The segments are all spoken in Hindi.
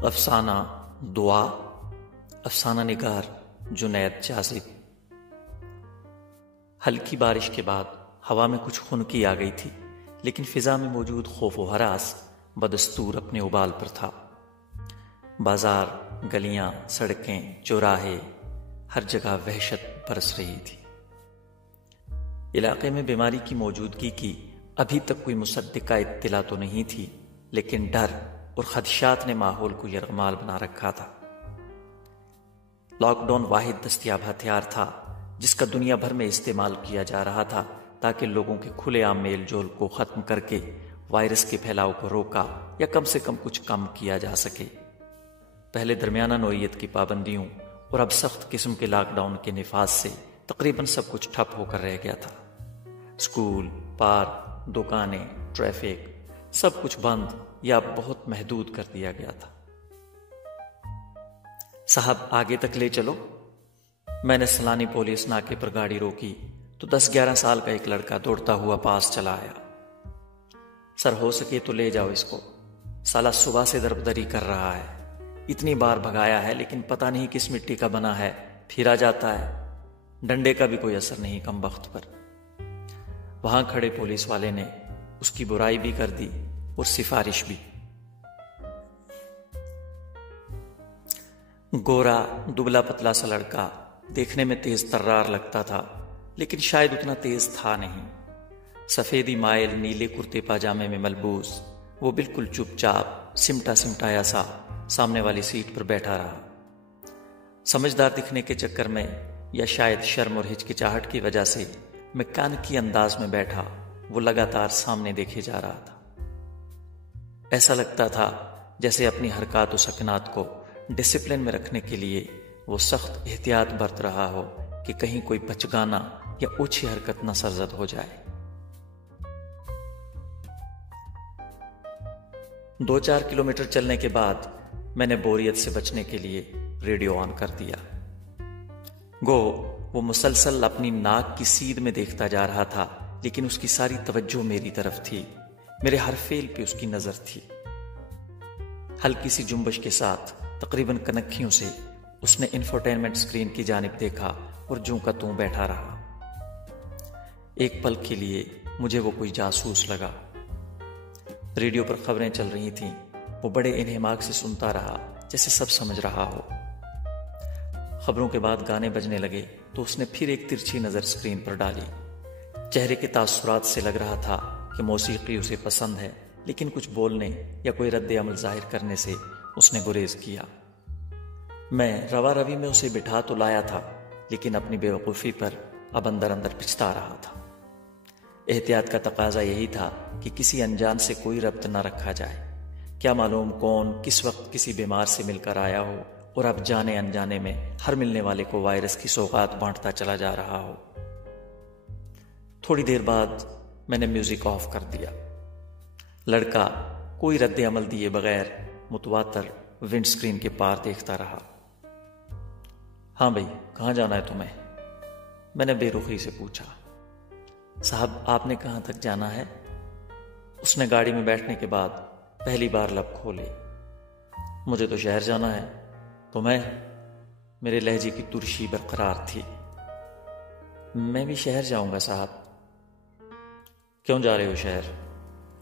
अफसाना दुआ। अफसाना निगार जुनैद जाजिब। हल्की बारिश के बाद हवा में कुछ खुनकी आ गई थी, लेकिन फिजा में मौजूद खौफ व हरास बदस्तूर अपने उबाल पर था। बाजार, गलियां, सड़कें, चौराहे, हर जगह वहशत बरस रही थी। इलाके में बीमारी की मौजूदगी की अभी तक कोई मुसद्दिका इत्तिला तो नहीं थी, लेकिन डर और खदशात ने माहौल को यरगमाल बना रखा था। लॉकडाउन वाहिद दस्तयाब हथियार था जिसका दुनिया भर में इस्तेमाल किया जा रहा था, ताकि लोगों के खुलेआम मेल जोल को खत्म करके वायरस के फैलाव को रोका या कम से कम कुछ कम किया जा सके। पहले दरमियाना नौइयत की पाबंदियों और अब सख्त किस्म के लॉकडाउन के निफाज से तकरीबन सब कुछ ठप होकर रह गया था। स्कूल, पार्क, दुकानें, ट्रैफिक, सब कुछ बंद या बहुत महदूद कर दिया गया था। साहब आगे तक ले चलो। मैंने सलानी पुलिस नाके पर गाड़ी रोकी तो 10-11 साल का एक लड़का दौड़ता हुआ पास चला आया। सर हो सके तो ले जाओ इसको, साला सुबह से दरबदरी कर रहा है। इतनी बार भगाया है लेकिन पता नहीं किस मिट्टी का बना है, फिरा जाता है। डंडे का भी कोई असर नहीं कम वक्त पर। वहां खड़े पुलिस वाले ने उसकी बुराई भी कर दी और सिफारिश भी। गोरा दुबला पतला सा लड़का देखने में तेज तर्रार लगता था, लेकिन शायद उतना तेज था नहीं। सफेदी मायल नीले कुर्ते पाजामे में मलबूस वो बिल्कुल चुपचाप सिमटा सिमटाया सा सामने वाली सीट पर बैठा रहा। समझदार दिखने के चक्कर में या शायद शर्म और हिचकिचाहट की वजह से मैं कान की अंदाज में बैठा वो लगातार सामने देखे जा रहा था। ऐसा लगता था जैसे अपनी हरकत और सकनात को डिसिप्लिन में रखने के लिए वो सख्त एहतियात बरत रहा हो कि कहीं कोई बचगाना या ओछी हरकत न सरजद हो जाए। 2-4 किलोमीटर चलने के बाद मैंने बोरियत से बचने के लिए रेडियो ऑन कर दिया। वो मुसलसल अपनी नाक की सीध में देखता जा रहा था, लेकिन उसकी सारी तवज्जो मेरी तरफ थी। मेरे हर फेल पे उसकी नजर थी। हल्की सी जुम्बश के साथ तकरीबन कनखियों से उसने इंफोटेनमेंट स्क्रीन की जानिब देखा और जूं का तूं बैठा रहा। एक पल के लिए मुझे वो कोई जासूस लगा। रेडियो पर खबरें चल रही थीं। वो बड़े इन्हेमाक से सुनता रहा जैसे सब समझ रहा हो। खबरों के बाद गाने बजने लगे तो उसने फिर एक तिरछी नजर स्क्रीन पर डाली। चेहरे के तासुरात से लग रहा था कि मौसीकी उसे पसंद है, लेकिन कुछ बोलने या कोई रद्द अमल जाहिर करने से उसने गुरेज किया। मैं रवा रवी में उसे बिठा तो लाया था, लेकिन अपनी बेवकूफ़ी पर अब अंदर अंदर पिछता रहा था। एहतियात का तकाजा यही था कि किसी अनजान से कोई रब्त न रखा जाए। क्या मालूम कौन किस वक्त किसी बीमार से मिलकर आया हो और अब जाने अनजाने में हर मिलने वाले को वायरस की सौगात बांटता चला जा रहा हो। थोड़ी देर बाद मैंने म्यूजिक ऑफ कर दिया। लड़का कोई रद्द अमल दिए बगैर मुतवातर विंडस्क्रीन के पार देखता रहा। हाँ भाई, कहाँ जाना है तुम्हें? मैंने बेरुखी से पूछा। साहब आपने कहाँ तक जाना है? उसने गाड़ी में बैठने के बाद पहली बार लब खोले। मुझे तो शहर जाना है। तुम्हें? मेरे लहजे की तुरशी बरकरार थी। मैं भी शहर जाऊंगा साहब। क्यों जा रहे हो शहर?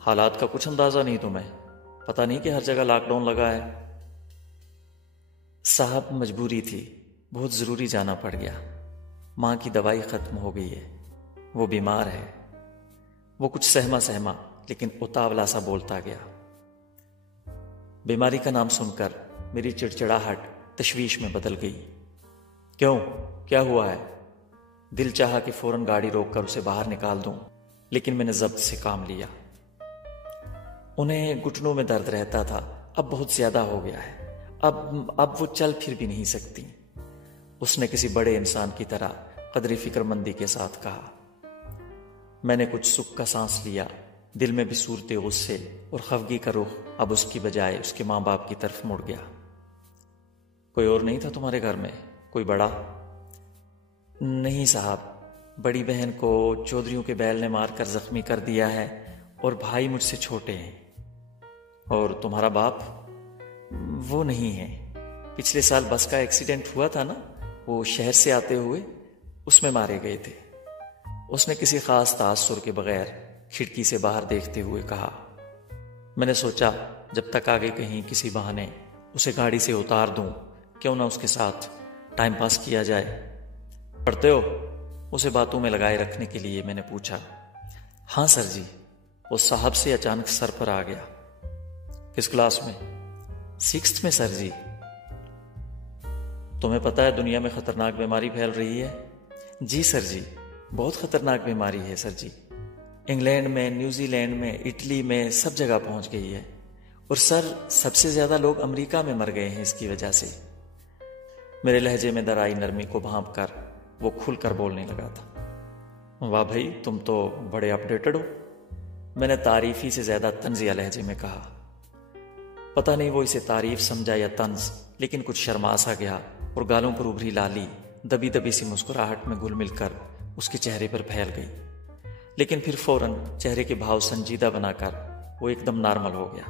हालात का कुछ अंदाजा नहीं तुम्हें? पता नहीं कि हर जगह लॉकडाउन लगा है। साहब मजबूरी थी, बहुत जरूरी जाना पड़ गया। मां की दवाई खत्म हो गई है, वो बीमार है। वो कुछ सहमा सहमा लेकिन उतावला सा बोलता गया। बीमारी का नाम सुनकर मेरी चिड़चिड़ाहट तशवीश में बदल गई। क्यों, क्या हुआ है? दिल चाहा कि फौरन गाड़ी रोककर उसे बाहर निकाल दूं, लेकिन मैंने जब्त से काम लिया। उन्हें घुटनों में दर्द रहता था, अब बहुत ज्यादा हो गया है। अब वो चल फिर भी नहीं सकती। उसने किसी बड़े इंसान की तरह कदरी फिक्रमंदी के साथ कहा। मैंने कुछ सुख का सांस लिया। दिल में भी सूरते गुस्से और खफगी का रुख अब उसकी बजाय उसके माँ बाप की तरफ मुड़ गया। कोई और नहीं था तुम्हारे घर में? कोई बड़ा? नहीं साहब, बड़ी बहन को चौधरियों के बैल ने मारकर जख्मी कर दिया है और भाई मुझसे छोटे हैं। और तुम्हारा बाप? वो नहीं है। पिछले साल बस का एक्सीडेंट हुआ था ना, वो शहर से आते हुए, उसमें मारे गए थे। उसने किसी खास तासुर के बगैर खिड़की से बाहर देखते हुए कहा। मैंने सोचा जब तक आगे कहीं किसी बहाने उसे गाड़ी से उतार दूं, क्यों ना उसके साथ टाइम पास किया जाए। पढ़ते हो? उसे बातों में लगाए रखने के लिए मैंने पूछा। हाँ सर जी। वो साहब से अचानक सर पर आ गया। किस क्लास में? 6th में सर जी। तुम्हें पता है दुनिया में खतरनाक बीमारी फैल रही है? जी सर जी, बहुत खतरनाक बीमारी है सर जी। इंग्लैंड में, न्यूजीलैंड में, इटली में, सब जगह पहुंच गई है। और सर, सबसे ज्यादा लोग अमेरिका में मर गए हैं इसकी वजह से। मेरे लहजे में दराई नरमी को भांप कर वो खुलकर बोलने लगा था। वाह भाई, तुम तो बड़े अपडेटेड हो, मैंने तारीफी से ज्यादा तंजिया लहजे में कहा। पता नहीं वो इसे तारीफ समझा या तंज, लेकिन कुछ शर्मा सा गया और गालों पर उभरी लाली दबी दबी सी मुस्कुराहट में घुल मिलकर उसके चेहरे पर फैल गई। लेकिन फिर फौरन चेहरे के भाव संजीदा बनाकर वो एकदम नॉर्मल हो गया।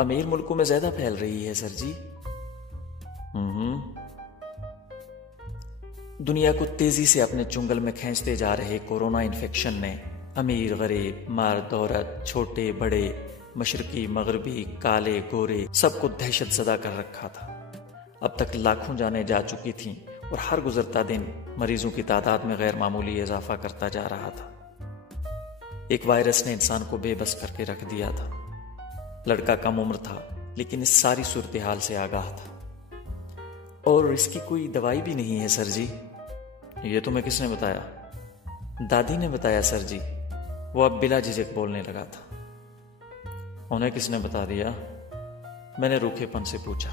अमीर मुल्कों में ज्यादा फैल रही है सर जी। दुनिया को तेजी से अपने चुंगल में खींचते जा रहे कोरोना इन्फेक्शन ने अमीर गरीब, मर्द औरत, छोटे बड़े, मशरकी मगरबी, काले गोरे, सबको दहशत ज़दा कर रखा था। अब तक लाखों जानें जा चुकी थीं और हर गुजरता दिन मरीजों की तादाद में गैर मामूली इजाफा करता जा रहा था। एक वायरस ने इंसान को बेबस करके रख दिया था। लड़का कम उम्र था, लेकिन इस सारी सूरत हाल से आगाह था। और इसकी कोई दवाई भी नहीं है सर जी। ये तुम्हें किसने बताया? दादी ने बताया सर जी। वो अब बिला झिझक बोलने लगा था। उन्हें किसने बता दिया? मैंने रूखेपन से पूछा।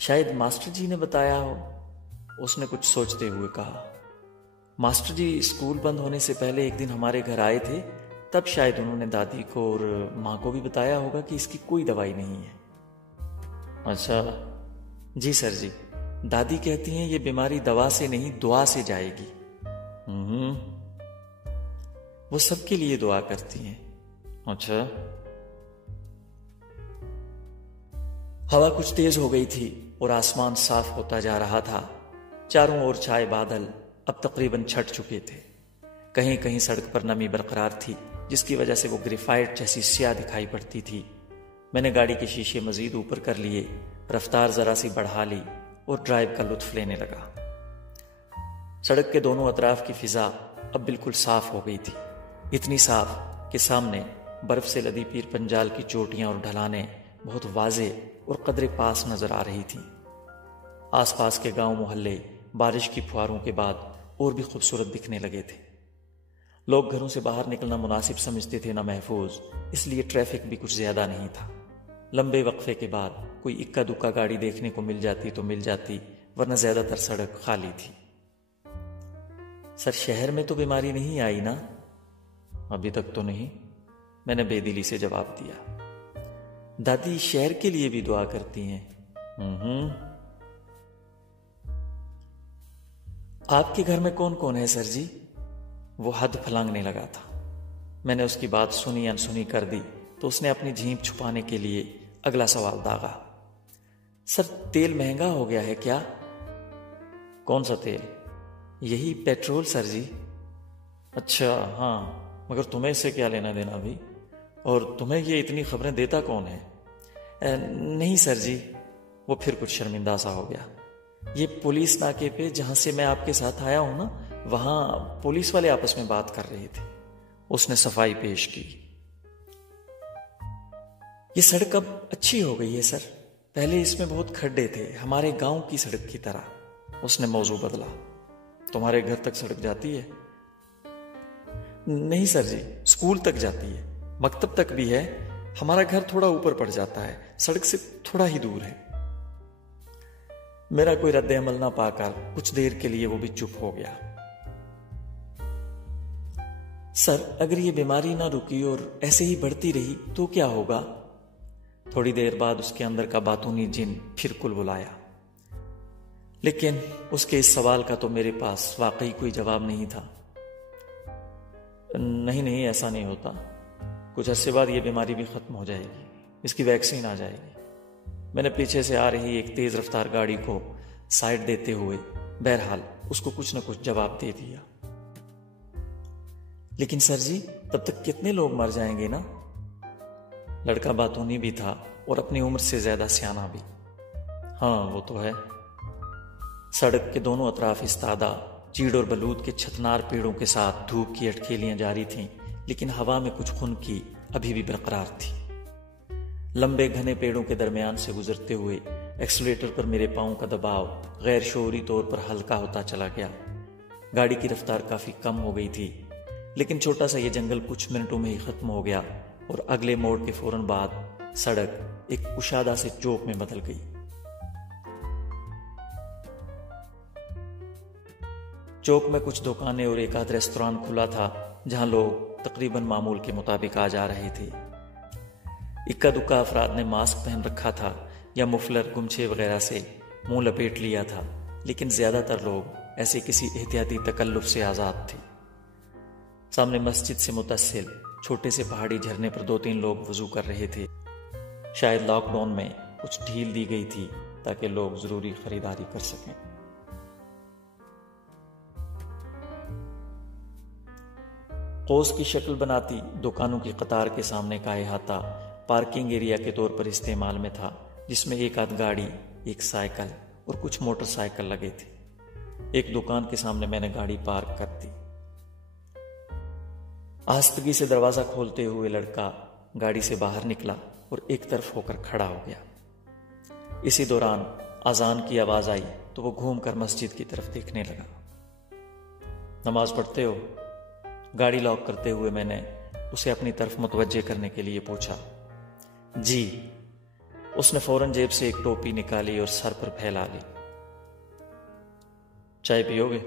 शायद मास्टर जी ने बताया हो, उसने कुछ सोचते हुए कहा। मास्टर जी स्कूल बंद होने से पहले एक दिन हमारे घर आए थे, तब शायद उन्होंने दादी को और माँ को भी बताया होगा कि इसकी कोई दवाई नहीं है। अच्छा जी सर जी, दादी कहती हैं ये बीमारी दवा से नहीं दुआ से जाएगी। वो सबके लिए दुआ करती हैं। अच्छा। हवा कुछ तेज हो गई थी और आसमान साफ होता जा रहा था। चारों ओर छाए बादल अब तकरीबन छट चुके थे। कहीं कहीं सड़क पर नमी बरकरार थी, जिसकी वजह से वो ग्रेफाइट जैसी स्याह दिखाई पड़ती थी। मैंने गाड़ी के शीशे मजीद ऊपर कर लिए, रफ्तार जरा सी बढ़ा ली और ड्राइव का लुत्फ लेने लगा। सड़क के दोनों अतराफ की फिजा अब बिल्कुल साफ हो गई थी। इतनी साफ कि सामने बर्फ से लदी पीर पंजाल की चोटियां और ढलानें बहुत वाजे और कदरे पास नजर आ रही थीं। आसपास के गांव मोहल्ले बारिश की फुहारों के बाद और भी खूबसूरत दिखने लगे थे। लोग घरों से बाहर निकलना मुनासिब समझते थे, ना महफूज, इसलिए ट्रैफिक भी कुछ ज्यादा नहीं था। लंबे वक्फे के बाद कोई इक्का दुक्का गाड़ी देखने को मिल जाती तो मिल जाती, वरना ज्यादातर सड़क खाली थी। सर, शहर में तो बीमारी नहीं आई ना? अभी तक तो नहीं, मैंने बेदिली से जवाब दिया। दादी शहर के लिए भी दुआ करती हैं। आपके घर में कौन कौन है सर जी? वो हद फलांगने लगा था। मैंने उसकी बात सुनी अनसुनी कर दी तो उसने अपनी झींप छुपाने के लिए अगला सवाल दागा। सर, तेल महंगा हो गया है क्या? कौन सा तेल? यही पेट्रोल सर जी। अच्छा हाँ, मगर तुम्हें इससे क्या लेना देना भी? और तुम्हें ये इतनी खबरें देता कौन है? नहीं सर जी। वो फिर कुछ शर्मिंदा सा हो गया। ये पुलिस नाके पे जहां से मैं आपके साथ आया हूं ना, वहां पुलिस वाले आपस में बात कर रहे थे। उसने सफाई पेश की। ये सड़क अब अच्छी हो गई है सर, पहले इसमें बहुत खड्डे थे, हमारे गांव की सड़क की तरह। उसने मौजू बदला। तुम्हारे घर तक सड़क जाती है? नहीं सर जी, स्कूल तक जाती है, मकतब तक भी है। हमारा घर थोड़ा ऊपर पड़ जाता है, सड़क से थोड़ा ही दूर है। मेरा कोई रद्द अमल ना पाकर कुछ देर के लिए वो भी चुप हो गया। सर, अगर ये बीमारी ना रुकी और ऐसे ही बढ़ती रही तो क्या होगा? थोड़ी देर बाद उसके अंदर का बातूनी जिन फिर कुल बुलाया। लेकिन उसके इस सवाल का तो मेरे पास वाकई कोई जवाब नहीं था। नहीं, ऐसा नहीं होता। कुछ अरसे बाद ये बीमारी भी खत्म हो जाएगी। इसकी वैक्सीन आ जाएगी। मैंने पीछे से आ रही एक तेज रफ्तार गाड़ी को साइड देते हुए बहरहाल उसको कुछ न कुछ जवाब दे दिया। लेकिन सर जी, तब तक कितने लोग मर जाएंगे ना? लड़का बातूनी भी था और अपनी उम्र से ज्यादा सियाना भी। हाँ वो तो है। सड़क के दोनों अतराफ इस्तादा चीड़ और बलूद के छतनार पेड़ों के साथ धूप की अटखेलियां जारी थीं, लेकिन हवा में कुछ खुनकी अभी भी बरकरार थी। लंबे घने पेड़ों के दरमियान से गुजरते हुए एक्सीलेटर पर मेरे पांव का दबाव गैर शऊरी तौर पर हल्का होता चला गया। गाड़ी की रफ्तार काफी कम हो गई थी, लेकिन छोटा सा ये जंगल कुछ मिनटों में ही खत्म हो गया और अगले मोड़ के फौरन बाद सड़क एक कुशादा से चौक में बदल गई। चौक में कुछ दुकानें और एक आध रेस्तरां खुला था, जहां लोग तकरीबन मामूल के मुताबिक आ जा रहे थे। इक्का दुक्का अफराद ने मास्क पहन रखा था या मुफलर गुमछे वगैरह से मुंह लपेट लिया था, लेकिन ज्यादातर लोग ऐसे किसी एहतियाती तकल्लुफ से आजाद थे। सामने मस्जिद से मुतस्सिल छोटे से पहाड़ी झरने पर 2-3 लोग वजू कर रहे थे। शायद लॉकडाउन में कुछ ढील दी गई थी ताकि लोग जरूरी खरीदारी कर सकें। कौस की शक्ल बनाती दुकानों की कतार के सामने का अहाता पार्किंग एरिया के तौर पर इस्तेमाल में था, जिसमें एक आध गाड़ी, एक साइकिल और कुछ मोटरसाइकिल लगे थे। एक दुकान के सामने मैंने गाड़ी पार्क कर दी। आस्तगी से दरवाजा खोलते हुए लड़का गाड़ी से बाहर निकला और एक तरफ होकर खड़ा हो गया। इसी दौरान अजान की आवाज आई तो वो घूमकर मस्जिद की तरफ देखने लगा। नमाज पढ़ते हो? गाड़ी लॉक करते हुए मैंने उसे अपनी तरफ मुतवज्जे करने के लिए पूछा। जी। उसने फौरन जेब से एक टोपी निकाली और सर पर फैला ली। चाय पियोगे?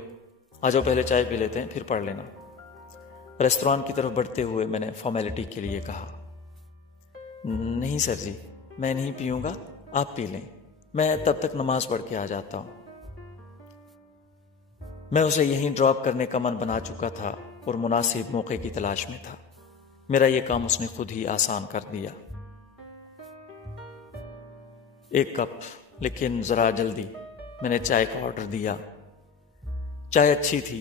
आ जाओ, पहले चाय पी लेते हैं, फिर पढ़ लेना। रेस्तरां की तरफ बढ़ते हुए मैंने फॉर्मेलिटी के लिए कहा। नहीं सर जी, मैं नहीं पीऊंगा, आप पी लें, मैं तब तक नमाज पढ़ के आ जाता हूं। मैं उसे यहीं ड्रॉप करने का मन बना चुका था और मुनासिब मौके की तलाश में था। मेरा यह काम उसने खुद ही आसान कर दिया। एक कप, लेकिन जरा जल्दी। मैंने चाय का ऑर्डर दिया। चाय अच्छी थी।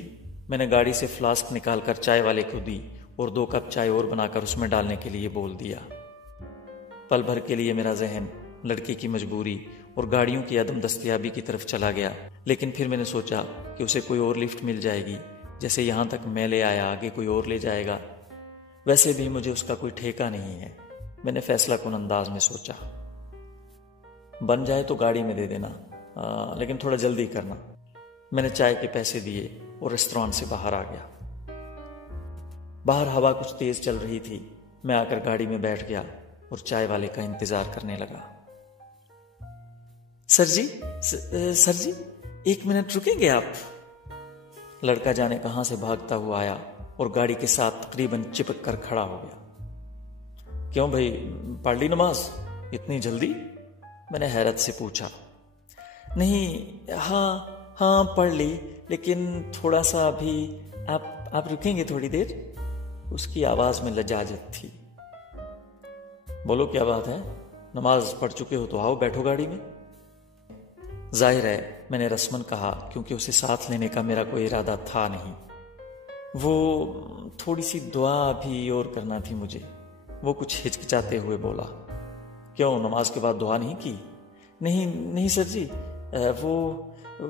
मैंने गाड़ी से फ्लास्क निकालकर चाय वाले को दी और 2 कप चाय और बनाकर उसमें डालने के लिए बोल दिया। पल भर के लिए मेरा जहन लड़के की मजबूरी और गाड़ियों की अदम दस्तयाबी की तरफ चला गया, लेकिन फिर मैंने सोचा कि उसे कोई और लिफ्ट मिल जाएगी। जैसे यहां तक मैं ले आया, आगे कोई और ले जाएगा। वैसे भी मुझे उसका कोई ठेका नहीं है। मैंने फैसला कुन अंदाज में सोचा। बन जाए तो गाड़ी में दे देना, लेकिन थोड़ा जल्दी करना। मैंने चाय के पैसे दिए और रेस्तरां से बाहर आ गया। बाहर हवा कुछ तेज चल रही थी। मैं आकर गाड़ी में बैठ गया और चाय वाले का इंतजार करने लगा। सर जी, 1 मिनट रुकेंगे आप? लड़का जाने कहां से भागता हुआ आया और गाड़ी के साथ तकरीबन चिपक कर खड़ा हो गया। क्यों भाई, पढ़ ली नमाज इतनी जल्दी? मैंने हैरत से पूछा। नहीं, हाँ पढ़ ली, लेकिन थोड़ा सा अभी आप रुकेंगे थोड़ी देर? उसकी आवाज में लजाजत थी। बोलो क्या बात है? नमाज पढ़ चुके हो तो आओ, बैठो गाड़ी में। जाहिर है मैंने रस्मन कहा, क्योंकि उसे साथ लेने का मेरा कोई इरादा था नहीं। वो थोड़ी सी दुआ भी और करना थी मुझे। वो कुछ हिचकिचाते हुए बोला। क्यों, नमाज के बाद दुआ नहीं की? नहीं सर जी,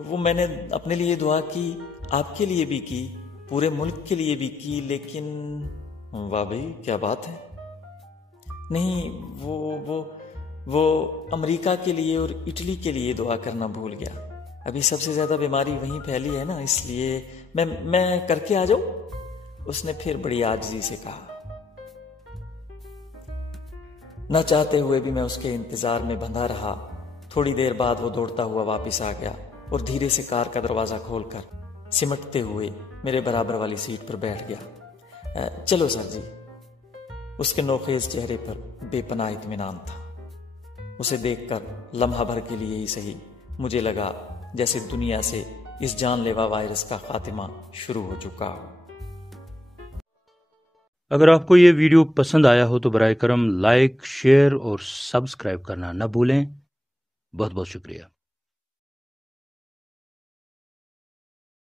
वो मैंने अपने लिए दुआ की, आपके लिए भी की, पूरे मुल्क के लिए भी की, लेकिन वाह भाई क्या बात है। नहीं, वो अमेरिका के लिए और इटली के लिए दुआ करना भूल गया। अभी सबसे ज्यादा बीमारी वहीं फैली है ना, इसलिए मैं करके आ जाऊं? उसने फिर बड़ी आजिज़ी से कहा। न चाहते हुए भी मैं उसके इंतजार में बंधा रहा। थोड़ी देर बाद वो दौड़ता हुआ वापस आ गया और धीरे से कार का दरवाजा खोलकर सिमटते हुए मेरे बराबर वाली सीट पर बैठ गया। चलो सर जी। उसके नोखेज चेहरे पर बेपनाह इत्मीनान था। उसे देखकर लम्हा भर के लिए ही सही मुझे लगा जैसे दुनिया से इस जानलेवा वायरस का खात्मा शुरू हो चुका हो। अगर आपको ये वीडियो पसंद आया हो तो बराए करम लाइक, शेयर और सब्सक्राइब करना न भूलें। बहुत बहुत शुक्रिया।